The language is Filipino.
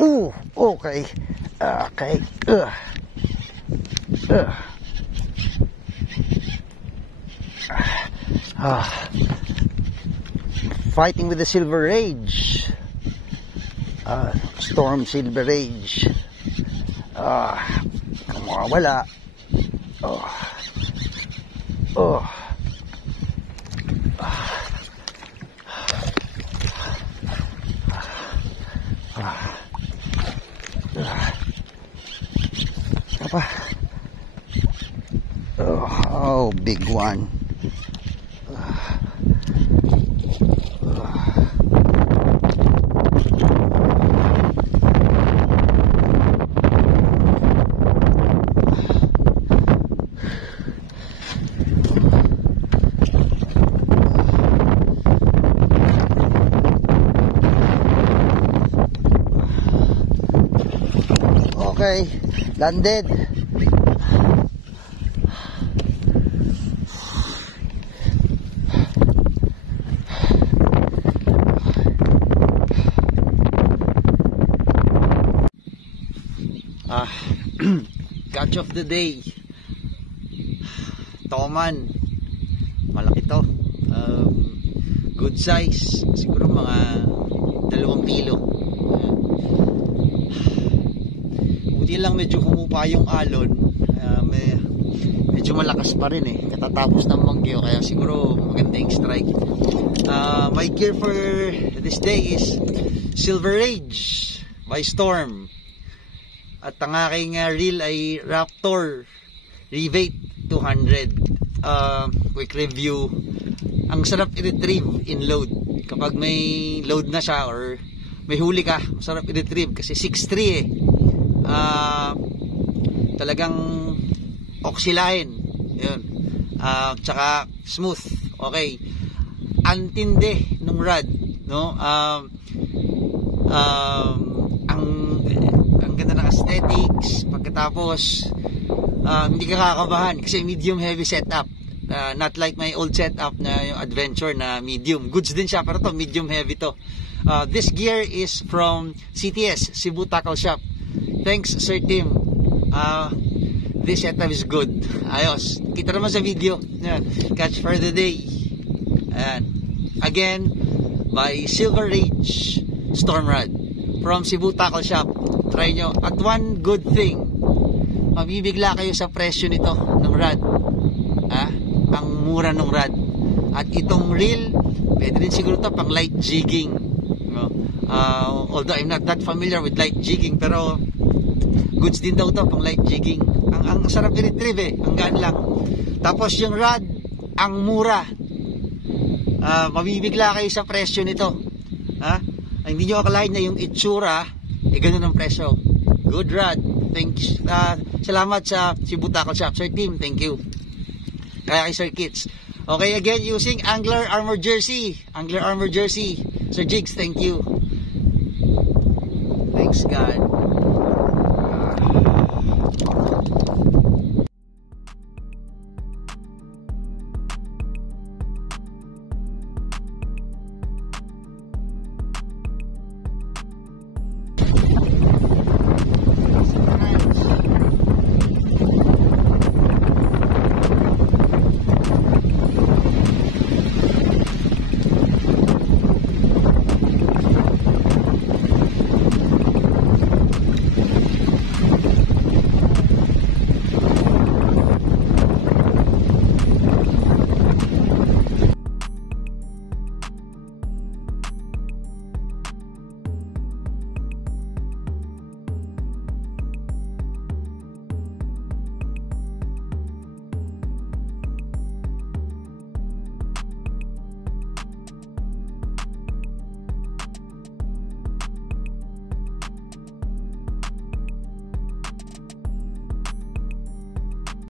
Okay. Okay. Fighting with the Silver Rage. Storm Silver Rage. Wala. Apa? Oh, big one. Okay, landed. Catch of the day. Toman. Malaki to. Good size. Siguro mga 2 kilo. Buti lang medyo humupa yung alon. Medyo malakas pa rin eh. Katatapos ng Mangyo. Kaya siguro maganda yung strike. My gear for this day is Silver Rage by Storm. At ang aking reel ay Raptor Revate 200. Quick review. Ang sarap i-retrieve in load. Kapag may load na siya or may huli ka, masarap i-retrieve kasi 6'3" eh. Talagang oxilahin. Yun. Tsaka smooth. Okay. Antindi nung rod, no? Ang ganda ng aesthetics. Pagkatapos hindi ka kakabahan kasi medium heavy setup. Not like my old setup na yung Adventure na medium. Goods din siya pero to medium heavy to. This gear is from CTS, Cebu Tackle Shop. Thanks Sir Tim. This setup is good. Ayos. Kita naman sa video. Yan. Catch for the day. Ayan. Again by Silver Rage Storm Rod from Cebu Tackle Shop. Try nyo. At one good thing, mabibigla kayo sa presyo nito ng rod. Ang mura ng rod. At itong reel, pwede rin siguro ito pang light jigging. No? Although I'm not that familiar with light jigging, pero goods din daw ito pang light jigging. Ang sarap i-retrieve eh. Ang gaan lang. Tapos yung rod, ang mura. Mabibigla kayo sa presyo nito. Hindi nyo akalain na yung itsura ganun ang presyo. Good rod. Thanks. Salamat sa Cebu Tackle Shop. Sir Tim, thank you. Kaya kay Sir Kits. Okay, again, using Angler Armor Jersey. Angler Armor Jersey. Sir Jigs, thank you. Thanks God.